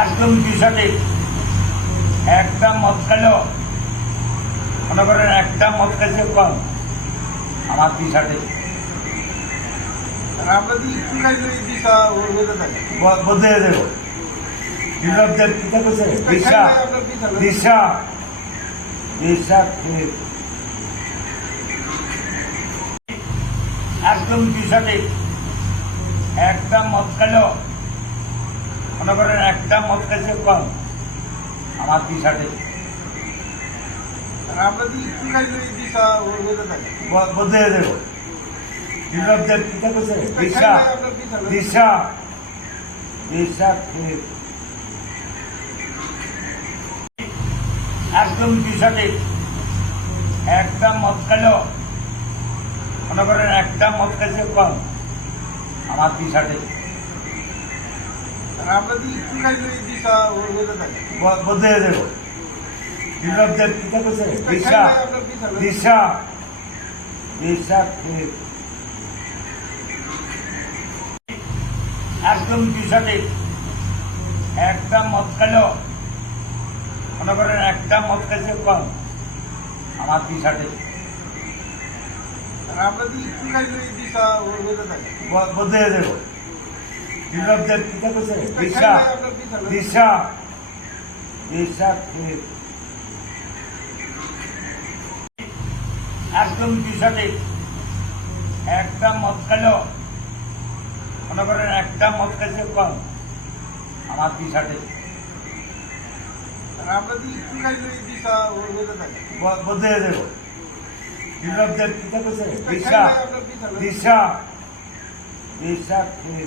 একদম বিষাদে একটা মদ খেলেও মনে করেন একটা মদ খেয়েছে কম। আমার বিষাদে আমরা যদি একটু খাই দিশা থাকে বদলে দেব। বিপ্লবদের পিতা করছে দিশা দিশা দিশা একদম বিষাদে একটা মদ খেলেও মনে করেন একটা মদ খেয়েছে কম আমার হয়ে থাকে বদলে দেব। বিপ্লবদের পিতা করছে দিশা দিশা দিশা একদম একটা মদ খেলেও মনে করেন একটা মদ খেয়েছে কম আমার টি আমরা যদি একটু খাই যদি দিশা হয়ে থাকে বদলে দেব বিপ্লবদের পিতা করছে দিশা। দিশা দিশা একদম বিষাদে একটা মদ খেলেও মনে করেন একটা মদ খেয়েছে কম। আমার বিষাদে আমরা যদি একটু খাই যদি দিশা থাকে বদলে দেব বিপ্লবদের পিতা করছে দিশা। দিশা। দিশা একদম বিষাদে একটা মদ খেলেও মনে করেন একটা মদ খেয়েছে কম। আমার বিষাদে আমরা যদি একটু খাই যদি দিশা থাকে বদলে দেব। বিপ্লবদের পিতা করছে দিশা। দিশা দিশা। খেয়ে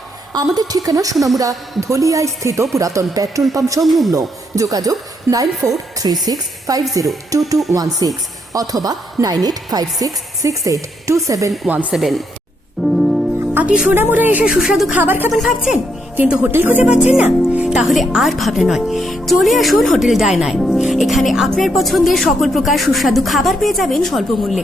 আমাদের ঠিকানা সোনামুড়া ধলিয়ায় স্থিত পুরাতন পেট্রোল পাম্প সংলগ্ন। যোগাযোগ nine four three six five zero two two one six অথবা nine eight five six six eight two seven one seven. আপনি সোনামুড়া এসে সুস্বাদু খাবার খাবেন ভাবছেন? কিন্তু হোটেল খুঁজে পাচ্ছেন না? তাহলে আর ভাবনা নয়। চলে আসুন হোটেল ডায়নায়। এখানে আপনার পছন্দের সকল প্রকার সুস্বাদু খাবার পেয়ে যাবেন স্বল্প মূল্যে